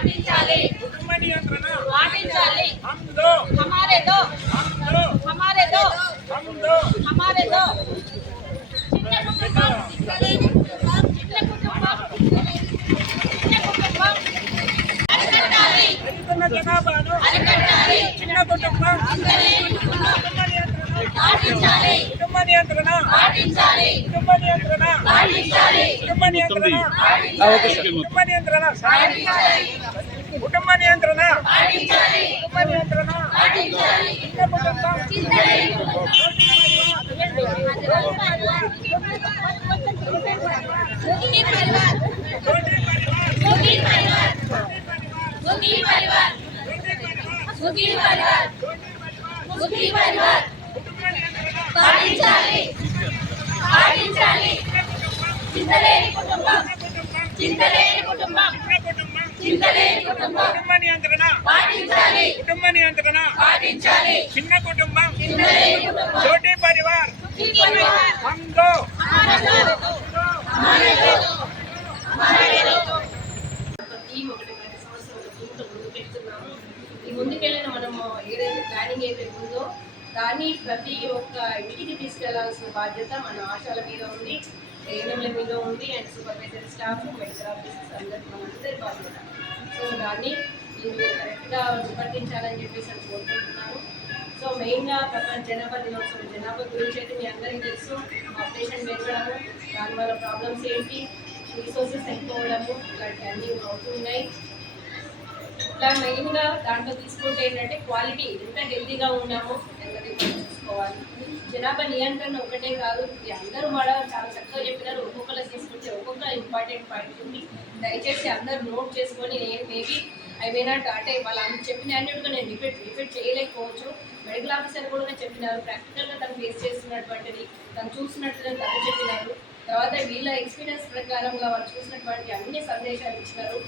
पाटिंचाली कुटुंब नियंत्रण पाटिंचाली हम दो हमारे दो हमारे दो हम दो हमारे दो చిన్న కుటుంబం చిన్న కుటుంబం చిన్న కుటుంబం అరికట్టాలి పెరుగుతున్న జనాభాను అరికట్టాలి చిన్న కుటుంబం పాటించాలి కుటుంబ నియంత్రణ పాటించాలి కుటుంబ నియంత్రణ పాటించాలి కుటుంబ నియంత్రణ కుటుంబ నియంత్రణ పాటించాలి కుటుంబ నియంత్రణ పాటించాలి కుటుంబ నియంత్రణ పాటించాలి చిన్న కుటుంబం सुखी परिवार सुखी परिवार सुखी परिवार सुखी परिवार सुखी परिवार పాటించాలి పాటించాలి చింతలేని కుటుంబం చింతలేని కుటుంబం చింతలేని కుటుంబం కుటుంబ నియంత్రణ పాటించాలి కుటుంబ నియంత్రణ పాటించాలి చిన్న కుటుంబం చింతలేని కుటుంబం छोटे परिवार सुखी परिवार हम दो हमारे दो हमारे दो టీం ఒకటి 10 సంవత్సరాల టీంతో ముందుకెళ్తున్నాము. ఈ ముందుకెళ్ళిన మనము ఏదైతే ప్లానింగ్ అయితే ఉందో దాన్ని ప్రతి ఒక్క ఇంటికి తీసుకెళ్లాల్సిన బాధ్యత మన ఆశాల మీద ఉంది, ఏఎన్ఎంల మీద ఉంది, and supervisor staff, medical officers అందరి మనందరి బాధ్యత. సో దాన్ని మీరు కరెక్ట్గా నిర్వర్తించాలని చెప్పేసి అని కోరుకుంటున్నాను. సో మెయిన్గా ప్రపంచ జనాభా దినోత్సవం జనాభా గురించి అయితే మీ అందరికీ తెలుసు. పాపులేషన్ పెరగడము, దానివల్ల ప్రాబ్లమ్స్ ఏంటి, రిసోర్సెస్ అయిపోవడము, ఇలాంటి అన్నీ అవుతున్నాయి. ఇట్లా మెయిన్గా దాంట్లో తీసుకుంటే ఏంటంటే క్వాలిటీ, ఎంత హెల్తీగా ఉన్నామో అన్నది చూసుకోవాలి. జనాభా నియంత్రణ ఒకటే కాదు, ఇది అందరూ కూడా చాలా చక్కగా చెప్పినారు. ఒక్కొక్కరు తీసుకుంటే ఒక్కొక్క ఇంపార్టెంట్ పాయింట్ ఉంది. దయచేసి అందరూ నోట్ చేసుకొని మేబీ నాట్ అంటే వాళ్ళు చెప్పిన అన్నిటిగా నేను రిపీట్ చేయలేకపోవచ్చు. మెడికల్ ఆఫీసర్ కూడా చెప్పినారు, ప్రాక్టికల్గా తను ఫేస్ చేస్తున్నటువంటిది తను చూసినట్టుగా తను చెప్పినారు. తర్వాత వీళ్ళ ఎక్స్పీరియన్స్ ప్రకారంగా వాళ్ళు చూసినటువంటి అన్ని సందేశాలు ఇచ్చినారు.